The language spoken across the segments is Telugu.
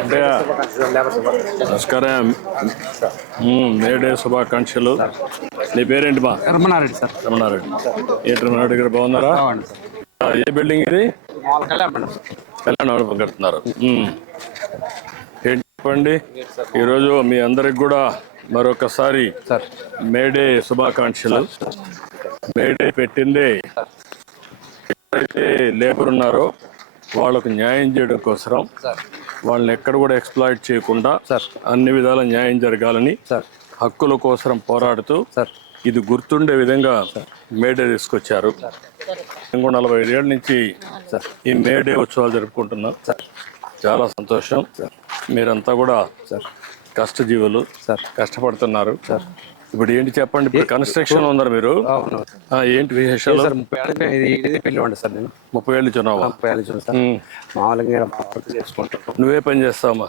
అంటే నమస్కారం. మేడే శుభాకాంక్షలు. నీ పేరేంటి మా? రమణారెడ్డి సార్. రమణారెడ్డి. ఏంటి రమణారెడ్డి గారు బాగున్నారా? ఏ బిల్డింగ్ ఇది? కళ్యాణ మండపం కడుతున్నారు. ఏంటి చెప్పండి. ఈరోజు మీ అందరికి కూడా మరొకసారి మేడే శుభాకాంక్షలు. మేడే పెట్టిందే ఎవరైతే లేబర్ ఉన్నారో వాళ్ళకు న్యాయం చేయడం కోసం, వాళ్ళని ఎక్కడ కూడా ఎక్స్ప్లాయిట్ చేయకుండా అన్ని విధాల న్యాయం జరగాలని హక్కుల కోసం పోరాడుతూ ఇది గుర్తుండే విధంగా మేడే తీసుకొచ్చారు. మేము 45 ఏళ్ళ నుంచి ఈ మేడే ఉత్సవాలు జరుపుకుంటున్నాం. చాలా సంతోషం. మీరంతా కూడా కష్టజీవులు, కష్టపడుతున్నారు. ఇప్పుడు ఏంటి చెప్పండి. ఇప్పుడు కన్స్ట్రక్షన్ ఉన్నారు మీరు, ఏంటి విశేషాలు? 30 ఏళ్ళు సార్. నేను 30 ఏళ్ళు చున్నావా? మామూలుగా చేసుకుంటాను. నువ్వే పని చేస్తావమ్మా?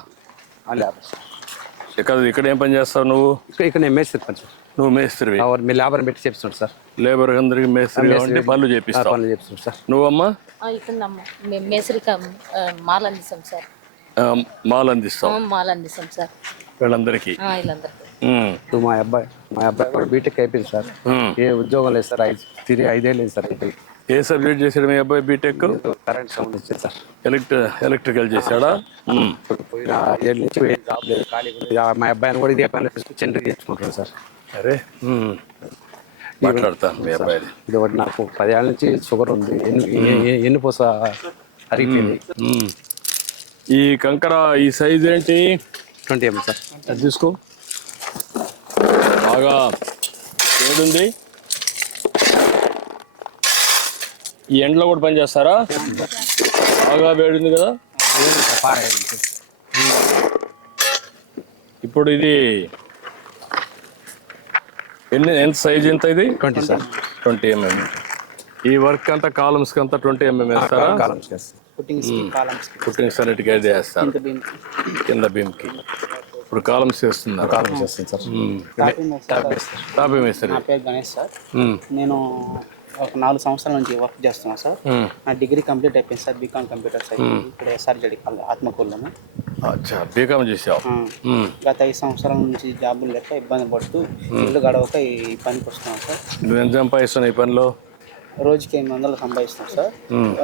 ఇక్కడ ఏం పని చేస్తావు నువ్వు? ఇక్కడ నేను మేస్త్రి పని సార్. నువ్వు మేస్త్రివి? మీ లేబర్ పెట్టి చేపిస్తున్నాడు సార్. లేబర్ అందరికి మేస్త్రి అంటే పనులు చేపిస్తావు. పనులు చేపిస్తున్నాడు సార్. నువ్వమ్మా? మాల్ అందిస్తాం సార్. మాల్ అందిస్తాం. మాల్ అందిస్తాం సార్ వీళ్ళందరికీ. మా అబ్బాయి కూడా బీటెక్ అయిపోయింది సార్. ఏ ఉద్యోగం లేదు సార్. 5 ఏళ్ళు లేదు సార్. ఏ సబ్జెక్ట్ చేశాడు మీ అబ్బాయి? బీటెక్ కరెంట్ సౌండ్ వచ్చింది సార్. ఎలక్ట్రికల్ చేశాడా? పోయిన 5 ఏళ్ళ నుంచి జాబ్ లేదు, ఖాళీ. మా అబ్బాయిని కూడా ఇదే పని సెంటర్ తెచ్చుకుంటాను సార్. అరే మాట్లాడతాను మీ అబ్బాయి. ఇది ఒకటి నాకు 10 ఏళ్ళ నుంచి షుగర్ ఉంది. ఎన్నుపూస అరిగిపోయింది. ఈ కంకర ఈ సైజ్ ఏంటి? 20 mm సార్. అది తీసుకో. బాగా వేడుంది. ఈ ఎండలో కూడా పని చేస్తారా? బాగా వేడుంది కదా. ఇప్పుడు ఇది ఎంత సైజ్ ఎంత? ఇది 20 సార్. 20 mm. ఈ వర్క్ అంతా కాలమ్స్కి అంతా 20 mm వేస్తారా? పుట్టింగ్స్ అన్నిటికీ అయితే వేస్తారు కింద బీమ్కి. ఇప్పుడు కాలమ్స్ చేస్తున్నారు. కాలమ్స్ చేస్తుంది సార్. టాపీ మేస్త్రి. నా పేరు గణేష్ సార్. నేను ఒక 4 సంవత్సరాల నుంచి వర్క్ చేస్తున్నాను సార్. నా డిగ్రీ కంప్లీట్ అయిపోయింది సార్. BCom computer science. ఇప్పుడు ఎస్ఆర్జడి ఆత్మకూరులోనే. అచ్చా, బీకామ్ చేసావు. గత 5 సంవత్సరాల నుంచి జాబులు లేక ఇబ్బంది పడుతూ ఇల్లు గడవక ఈ పనికి వస్తున్నాను సార్. నువ్వు ఎంత సంపాదిస్తున్నావు ఈ పనిలో? రోజుకి 800 సంపాదిస్తున్నాను సార్.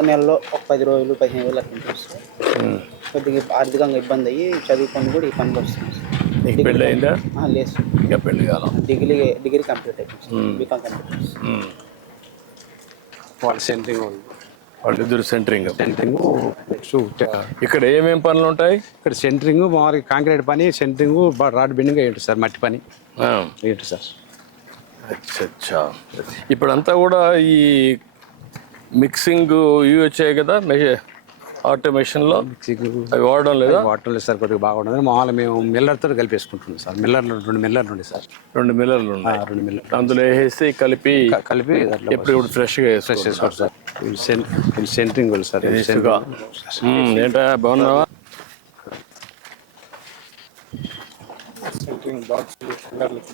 నెలలో ఒక 10 రోజులు 15 వేలు అట్లా ఉంటుంది సార్. కొద్దిగా ఆర్థికంగా ఇబ్బంది అయ్యి చదువుకొని కూడా ఈ పనికి వస్తున్నాను సార్. నీకు పెళ్ళి అయిందా? లేదు సార్. ఇంకా పెళ్ళి కాలం. డిగ్రీ కంప్లీట్ అయిపోయింది సార్. BCom computers. వాళ్ళిద్దరు సెంటరింగ్. నెక్స్ట్ ఇక్కడ ఏమేమి పనులు ఉంటాయి? ఇక్కడ సెంటరింగ్, మామూలుగా కాంక్రీట్ పని, సెంటరింగ్, రాడ్ బెండింగ్ ఏంటి సార్. మట్టి పని ఏంటి సార్. అచ్చా, ఇప్పుడంతా కూడా ఈ మిక్సింగ్ ఇవి వచ్చాయి కదా ఆటోమేషన్లో. అవి వాడడం లేదా? వాడటం లేదు సార్. కొద్దిగా బాగుండదు. మామూలుగా మేము మిల్లర్తో కలిపేసుకుంటున్నాం సార్. 2 మిల్లర్లు ఉండే సార్. 2 మిల్లర్లు ఉన్నాయి. 2 మిల్లర్ అందులో వేసి కలిపి ఇప్పుడు ఫ్రెష్గా వేసుకోండి సార్. సెంటరింగ్ వాళ్ళు సార్. ఏంటా బాగున్నావా?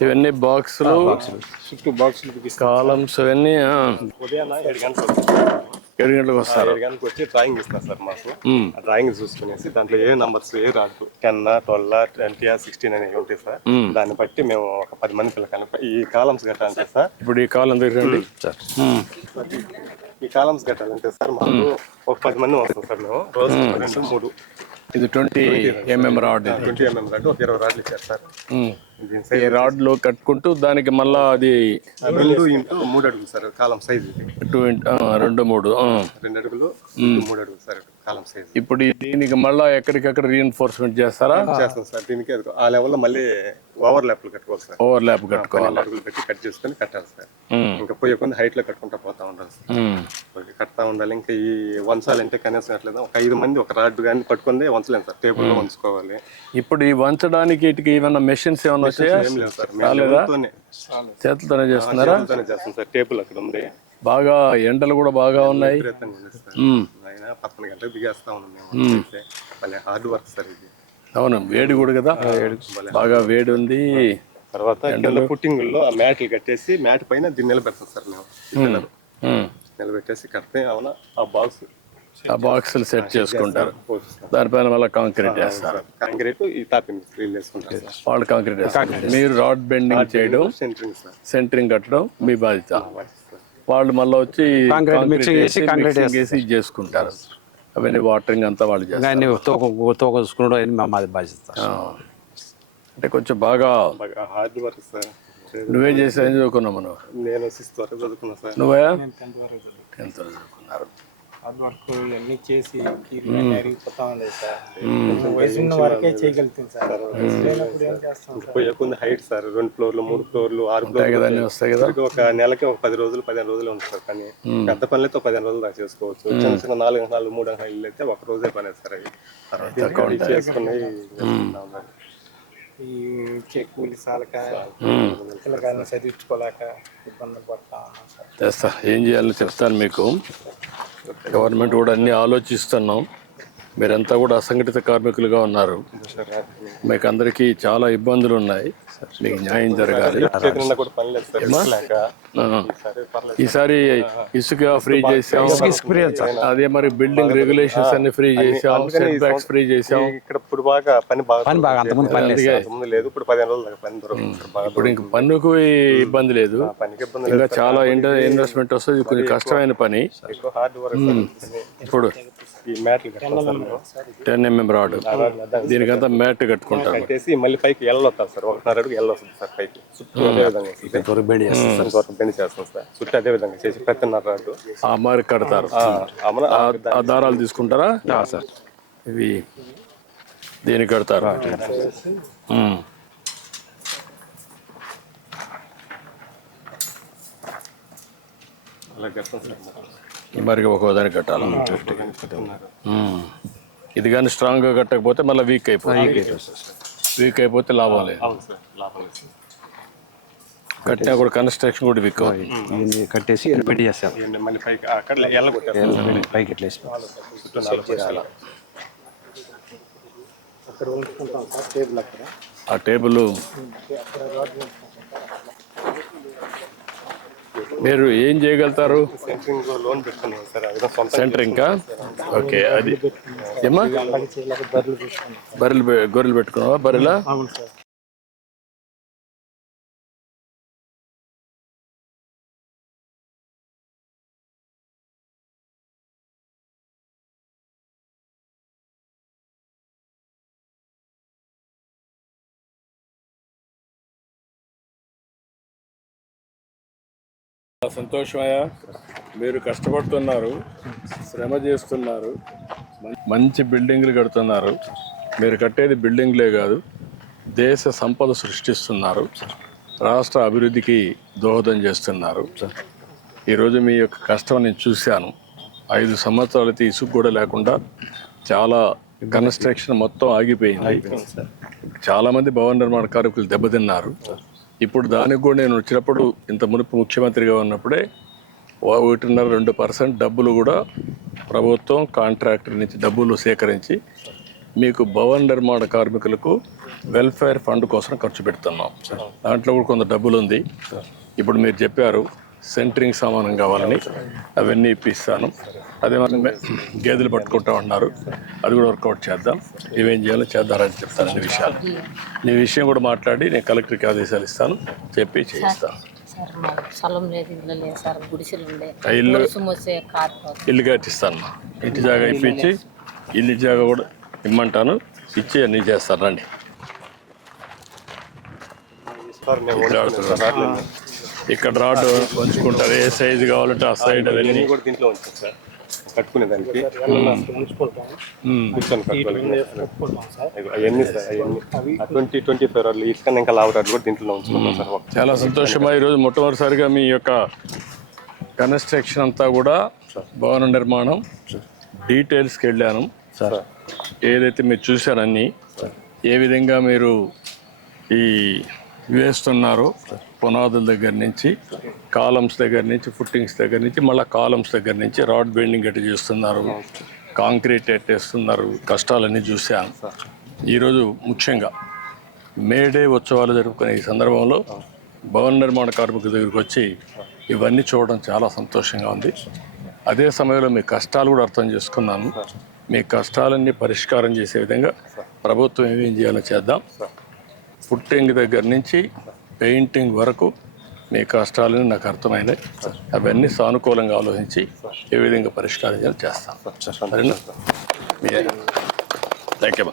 ఇవన్నీ బాక్సులు, కాలమ్స్, ఇవన్నీ 7 గంటలకు వస్తారు. 7 గంటలకు వచ్చి డ్రాయింగ్ ఇస్తారు సార్ మాకు. డ్రాయింగ్ చూసుకునేసి దాంట్లో ఏ నంబర్స్ ఏ రాదు, 10, 12, 20, 16 అనేవి ఉంటాయి సార్. దాన్ని బట్టి మేము ఒక 10 మంది పిల్లకాయలు ఈ కాలమ్స్ కట్టాలంటే సార్. ఇప్పుడు ఈ కాలం దగ్గర సార్ ఈ కాలమ్స్ కట్టాలంటే సార్ మాకు ఒక 10 మంది వస్తాం సార్. మేము రోజు 3. ఇది 20 mm రాడ్. 20 mm రాడ్ ఒక 20 రాడ్లు ఇచ్చారు సార్. ఈ రాడ్లో కట్టుకుంటూ దానికి మళ్ళా అది 2 x 3 అడుగులు సార్ కాలం సైజ్. 2 2 3 2 అడుగులు 3 అడుగులు సార్ కాలం సైజ్. ఇప్పుడు దీనికి మళ్ళా ఎక్కడికక్కడ రీఎన్ఫోర్స్మెంట్ చేస్తారా? చేస్తాం సార్. దీనికి ఆ లెవెల్లో మళ్ళీ ఓవర్ ల్యాప్లు కట్టుకోవాలి సార్. ఓవర్ ల్యాప్ కట్టుకోవాలి. 12 అడుగులు పెట్టి కట్ చేసుకొని కట్టాలి సార్. ఇంకా పోయే కొన్ని హైట్ లో కట్టుకుంటా పోతా ఉండాలి సార్. కడతా ఉండాలి. ఇంకా ఈ వంచాలంటే కనీసం ఎట్లేదు ఒక 5 మంది ఒక రాడ్ కానీ పట్టుకుందే వంచలేము సార్. టేబుల్లో వంచుకోవాలి. ఇప్పుడు ఈ వంచడానికి ఇటుకి ఏమన్నా మెషిన్స్ ఏమన్నా వచ్చాయా? చేతులతోనే చేస్తున్నారా? చేస్తాం సార్. టేబుల్ అక్కడ ఉంది. బాగా ఎండలు కూడా బాగా ఉన్నాయి. 11 గంటలకు దిగేస్తా ఉన్నాం. హార్డ్ వర్క్ సార్ ఇది. అవును, వేడి కూడా కదా. బాగా వేడి ఉంది. తర్వాత పుట్టింగుల్లో ఆ మ్యాట్లు కట్టేసి మ్యాట్ పైన దీన్ని నిలబెడతాం సార్. మేము నిలబెట్టేసి కడితే అవునా ఆ బాక్స్ ఆ బాక్సులు సెట్ చేసుకుంటారు, పోస్తాం దానిపైన మళ్ళీ కాంక్రీట్ వేస్తారు. కాంక్రీట్ ఈ తాపింగ్ స్క్రీన్ వేసుకుంటారు సార్. వాళ్ళు కాంక్రీట్ వేస్తారు, మీరు రాడ్ బెండింగ్ చేయడం, సెంటరింగ్ సార్. సెంటరింగ్ కట్టడం మీ బాధ్యత. వాళ్ళు మళ్ళీ వచ్చి mixing చేసి concrete mixing చేసి ఇది చేసుకుంటారు. అవన్నీ వాటరింగ్ అంతా వాళ్ళు చేస్తారు. అన్ని తోక చూసుకున్నాడు అని మాది బాధ్యత. అంటే కొంచెం బాగా బాగా హార్డ్ వర్క్ సార్. నువ్వేం చేసి ఏం చదువుకున్నావు మనం? నేను 6th వరకు చదువుకున్నా సార్. నువ్వయా? 10th వరకు చదువుకున్నారు. హార్డ్ వర్క్ ఇవన్నీ చేసి అరిగిపోతా ఉండేది సార్. వయసు ఉన్న వరకే చేయగలుగుతుంది సార్. వయసు లేనప్పుడు ఏం చేస్తాం సార్? పోయే కొంత హైట్ సార్, 2 ఫ్లోర్లు 3 ఫ్లోర్లు 6 కదా ఫ్లోర్లు అన్నీ వస్తాయి కదా. ఒక నెలకి ఒక 10 రోజులు 15 రోజులు ఉంది సార్. కానీ పెద్ద పనులైతే 15 రోజులు దాకా చేసుకోవచ్చు. చిన్న చిన్న 4 గంటలు 3 గంటలు ఇల్లు అయితే ఒక రోజే పని సార్. అవి చేసుకుని ఈ కూలి సాలక పిల్లకాయలను చదివించుకోలేక ఇబ్బందులు పడతా ఉన్నాం సార్. చేస్తా, ఏం చేయాలో చెప్తాను మీకు. గవర్నమెంట్ కూడా అన్నీ ఆలోచిస్తున్నాం. మీరంతా కూడా అసంఘటిత కార్మికులుగా ఉన్నారు, మీకు అందరికీ చాలా ఇబ్బందులు ఉన్నాయి, మీకు న్యాయం జరగాలి. చేతిలో కూడా పని లేదు సార్. లేక ఈసారి ఇసుక ఫ్రీ చేసాం, అదే మరి బిల్డింగ్ రెగ్యులేషన్స్ అన్ని ఫ్రీ చేసాం, సెట్ బ్యాక్స్ ఫ్రీ చేసాం. ఇక్కడ ఇప్పుడు బాగా పని బాగా అంతకుముందు పని లేదు. ముందు లేదు, ఇప్పుడు 15 రోజులు దాకా పని దొరుకుతుంది బాగా. ఇప్పుడు ఇంక పన్నుకు ఇబ్బంది లేదు, పనికి ఇబ్బంది ఇంకా చాలా ఇన్వెస్ట్మెంట్ వస్తుంది, ఇది కొంచెం కష్టమైన పని. ఎక్కువ హార్డ్ వర్క్. ఇప్పుడు ఈ మ్యాట్లు కట్టుకుంటాం 10 mm రాడ్, దీనికంతా మ్యాట్ కట్టుకుంటారు. కట్టేసి మళ్ళీ పైకి వస్తుంది సార్. 1.5 అడుగు ఎల్ల వస్తుంది సార్ పైకి. చుట్టూ అదే విధంగా వస్తుంది. బెండ్ చేస్తాం ఇంకొక బెండ్ చేస్తాం సార్. చుట్టూ అదే విధంగా చేసి 10.5 రాడు ఆ మరి కడతారు. ఆ దారాలు తీసుకుంటారా సార్. ఇవి దీనికి కడతారు. అలా కడతాం సార్. ఈ మరి ఒక్కో దానికి కట్టాలి. ఇది కానీ స్ట్రాంగ్గా కట్టకపోతే మళ్ళీ వీక్ అయిపోతుంది. వీక్ అయిపోతే లాభం లేదు. అవును సార్, లాభం లేదు. కట్టినా కూడా కన్స్ట్రక్షన్ కూడా వీక్ అవుతుంది. కట్టేసి బెండ్ చేస్తాం. ఇవన్నీ మళ్ళీ పైకి అక్కడ ఎల్ల కొట్టేస్తాం సార్. పైకి ఎట్లా వేసి చుట్టూ 4 చేయాలి. అక్కడ ఉంచుకుంటాం సార్ టేబుల్ అక్కడ. ఆ టేబుల్ మీరు ఏం చేయగలుగుతారు? సెంటరింగ్ లోన్ పెట్టుకున్నాం సార్. అది సొంత సెంటరింగ్ ఓకే. అది ఏమా బర్రెలు గొర్రెలు పెట్టుకున్నావా? బర్రెలా? అవును సార్. సంతోషమయ్యా, మీరు కష్టపడుతున్నారు, శ్రమ చేస్తున్నారు, మంచి బిల్డింగ్లు కడుతున్నారు. మీరు కట్టేది బిల్డింగ్లే కాదు, దేశ సంపద సృష్టిస్తున్నారు, రాష్ట్ర అభివృద్ధికి దోహదం చేస్తున్నారు. ఈరోజు మీ యొక్క కష్టం నేను చూశాను. 5 సంవత్సరాలైతే ఇసుక కూడా లేకుండా చాలా కన్స్ట్రక్షన్ మొత్తం ఆగిపోయింది. చాలామంది భవన నిర్మాణ కార్మికులు దెబ్బతిన్నారు. ఇప్పుడు దానికి కూడా నేను వచ్చినప్పుడు, ఇంత మునుపు ముఖ్యమంత్రిగా ఉన్నప్పుడే 1.5-2% డబ్బులు కూడా ప్రభుత్వం కాంట్రాక్టర్ నుంచి డబ్బులు సేకరించి మీకు భవన నిర్మాణ కార్మికులకు వెల్ఫేర్ ఫండ్ కోసం ఖర్చు పెడుతున్నాం. దాంట్లో కూడా కొంత డబ్బులు ఉంది. ఇప్పుడు మీరు చెప్పారు సెంటరింగ్ సామానం కావాలని, అవన్నీ ఇప్పిస్తాను. అదే మనం గేదెలు పట్టుకుంటా ఉన్నారు, అది కూడా వర్కౌట్ చేద్దాం. ఇవేం చేయాలో చేద్దారని చెప్తాను. అన్ని విషయాలు నీ విషయం కూడా మాట్లాడి నేను కలెక్టర్కి ఆదేశాలు ఇస్తాను, చెప్పి చేయిస్తాను. సార్ మాకు స్థలం లేదు, ఇల్లు లేదు సార్, గుడిసెలు ఉండే ఇల్లు మోసే కాదు. ఇల్లు కట్టిస్తాను, ఇంటి జాగా ఇప్పించి ఇల్లు జాగా కూడా ఇమ్మంటాను, ఇచ్చి అన్నీ చేస్తాను. రండి. సార్ మేము ఇక్కడ రాడ్ పంచుకుంటారు, ఏ సైజు కావాలంటే ఆ సైడ్ అవన్నీ కూడా దీంట్లో ఉంచాం సార్. కట్టుకునేదానికి కూర్చొని పెట్టుకుంటాం సార్. అవన్నీ సార్. అవన్నీ 20-25 రోజులు ఇటుకన్నా ఇంకా లావరాడు కూడా దీంట్లో ఉంచుకున్నాం సార్. చాలా సంతోషమా. ఈరోజు మొట్టమొదటిసారిగా మీ యొక్క కన్స్ట్రక్షన్ అంతా కూడా భవన నిర్మాణం డీటెయిల్స్కి వెళ్ళాను సార్. ఏదైతే మీరు చూశారన్నీ, ఏ విధంగా మీరు ఈ వేస్తున్నారో, పునాదుల దగ్గర నుంచి, కాలమ్స్ దగ్గర నుంచి, ఫుట్టింగ్స్ దగ్గర నుంచి, మళ్ళీ కాలమ్స్ దగ్గర నుంచి రాడ్ బెండింగ్ ఎట్టు చేస్తున్నారు, కాంక్రీట్ ఎట్టేస్తున్నారు, కష్టాలన్నీ చూశాను. ఈరోజు ముఖ్యంగా మేడే ఉత్సవాలు జరుపుకునే ఈ సందర్భంలో భవన నిర్మాణ కార్మికుల దగ్గరికి వచ్చి ఇవన్నీ చూడడం చాలా సంతోషంగా ఉంది. అదే సమయంలో మీ కష్టాలు కూడా అర్థం చేసుకున్నాను. మీ కష్టాలన్నీ పరిష్కారం చేసే విధంగా ప్రభుత్వం ఏమేం చేయాలో చేద్దాం. పుట్టింగ్ దగ్గర నుంచి పెయింటింగ్ వరకు మీ కష్టాలని నాకు అర్థమైనాయి. అవన్నీ సానుకూలంగా ఆలోచించి ఏ విధంగా పరిష్కారం చేయాలో చేస్తాం. సరేనా? Thank you.